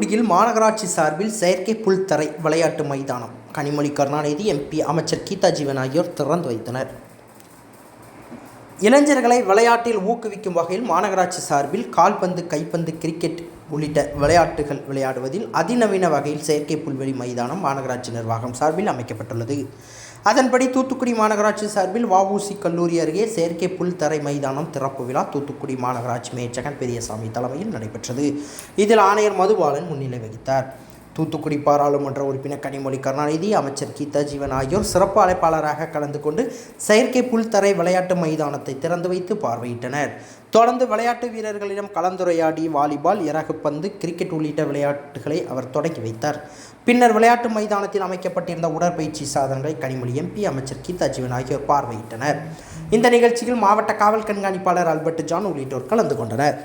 தூத்துக்குடியில் மாநகராட்சி சார்பில் செயற்கை புல்தரை விளையாட்டு மைதானம் கனிமொழி கருணாநிதி, எம்பி அமைச்சர் கீதா ஜீவன் ஆகியோர் திறந்து வைத்தனர். இளைஞர்களை விளையாட்டில் ஊக்குவிக்கும் வகையில் மாநகராட்சி சார்பில் கால்பந்து, கைப்பந்து, கிரிக்கெட் உள்ளிட்ட விளையாட்டுகள் விளையாடுவதில் அதிநவீன வகையில் செயற்கை புல்வெளி மைதானம் மாநகராட்சி நிர்வாகம் சார்பில் அமைக்கப்பட்டுள்ளது. அதன்படி தூத்துக்குடி மாநகராட்சி சார்பில் வஉசி கல்லூரி அருகே செயற்கை புல்தரை மைதானம் திறப்பு விழா தூத்துக்குடி மாநகராட்சி மேயர் பெரியசாமி தலைமையில் நடைபெற்றது. இதில் ஆணையர் மதுபாலன் முன்னிலை வகித்தார். தூத்துக்குடி பாராளுமன்ற உறுப்பினர் கனிமொழி கருணாநிதி, அமைச்சர் கீதா ஜீவன் ஆகியோர் சிறப்பு அழைப்பாளராக கலந்து கொண்டு செயற்கை புல்தரை விளையாட்டு மைதானத்தை திறந்து வைத்து பார்வையிட்டனர். தொடர்ந்து விளையாட்டு வீரர்களிடம் கலந்துரையாடி வாலிபால், இறகுப்பந்து, கிரிக்கெட் உள்ளிட்ட விளையாட்டுகளை அவர் தொடங்கி வைத்தார். பின்னர் விளையாட்டு மைதானத்தில் அமைக்கப்பட்டிருந்த உடற்பயிற்சி சாதனங்களை கனிமொழி, எம்பி அமைச்சர் கீதா ஜீவன் ஆகியோர் பார்வையிட்டனர். இந்த நிகழ்ச்சியில் மாவட்ட காவல் கண்காணிப்பாளர் ஆல்பர்ட் ஜான் உள்ளிட்டோர் கலந்து கொண்டனர்.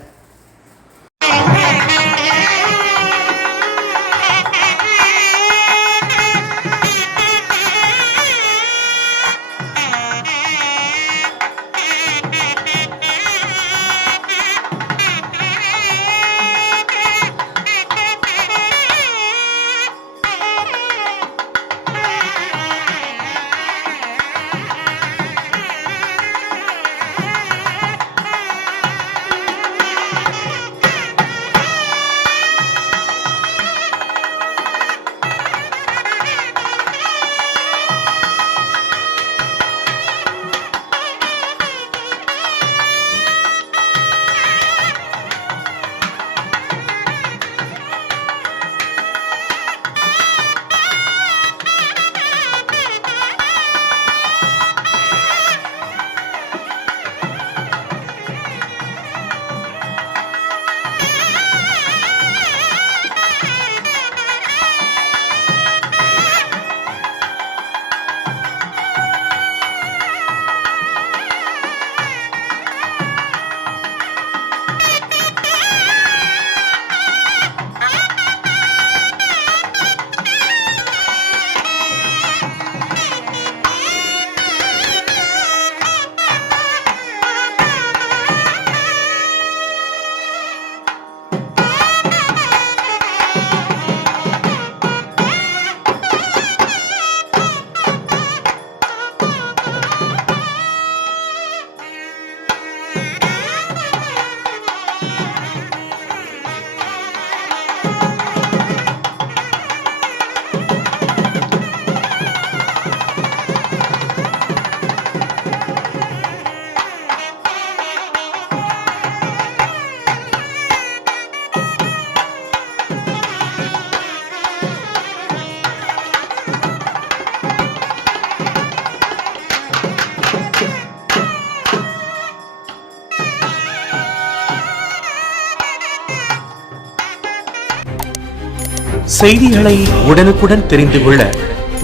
செய்திகளை உடனுக்குடன் தெரிந்து கொள்ள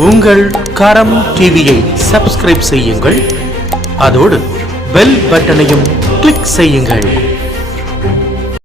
உங்கள் கரம் டிவியை சப்ஸ்கிரைப் செய்யுங்கள். அதோடு பெல் பட்டனையும் கிளிக் செய்யுங்கள்.